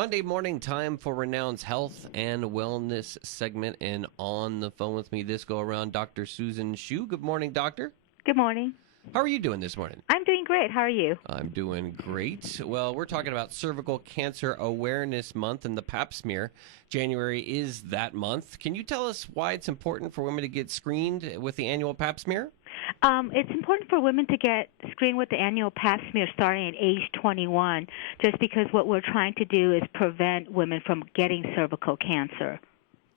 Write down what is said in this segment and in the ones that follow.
Monday morning time for Renown's Health and Wellness segment. And on the phone with me this go around, Dr. Susan Hsu. Good morning, doctor. Good morning. How are you doing this morning? I'm doing great. How are you? I'm doing great. Well, we're talking about Cervical Cancer Awareness Month and the Pap smear. January is that month. Can you tell us why it's important for women to get screened with the annual Pap smear? It's important for women to get screened with the annual Pap smear starting at age 21, just because what we're trying to do is prevent women from getting cervical cancer.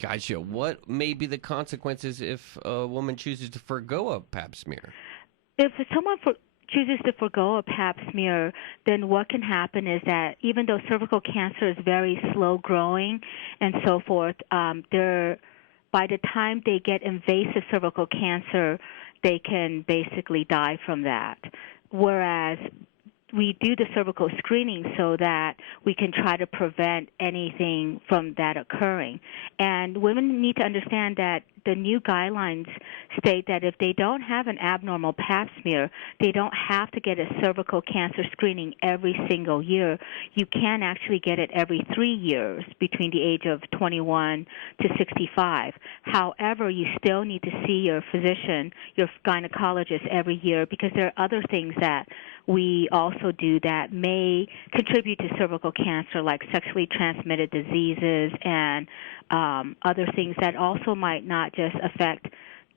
Gotcha. What may be the consequences if a woman chooses to forgo a Pap smear? If someone chooses to forgo a Pap smear, then what can happen is that even though cervical cancer is very slow growing and so forth, by the time they get invasive cervical cancer, they can basically die from that. Whereas we do the cervical screening so that we can try to prevent anything from that occurring. And women need to understand that the new guidelines state that if they don't have an abnormal Pap smear, they don't have to get a cervical cancer screening every single year. You can actually get it every 3 years between the age of 21 to 65. However, you still need to see your physician, your gynecologist every year, because there are other things that we also do that may contribute to cervical cancer, like sexually transmitted diseases and other things that also might not just affect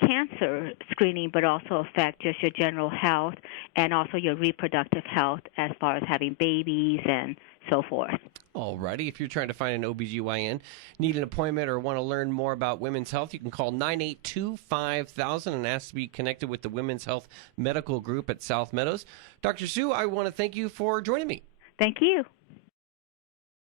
cancer screening, but also affect just your general health and also your reproductive health as far as having babies and so forth. Alrighty, if you're trying to find an OBGYN, need an appointment, or want to learn more about women's health, you can call 982-5000 and ask to be connected with the Women's Health Medical Group at South Meadows. Dr. Hsu, I want to thank you for joining me. Thank you.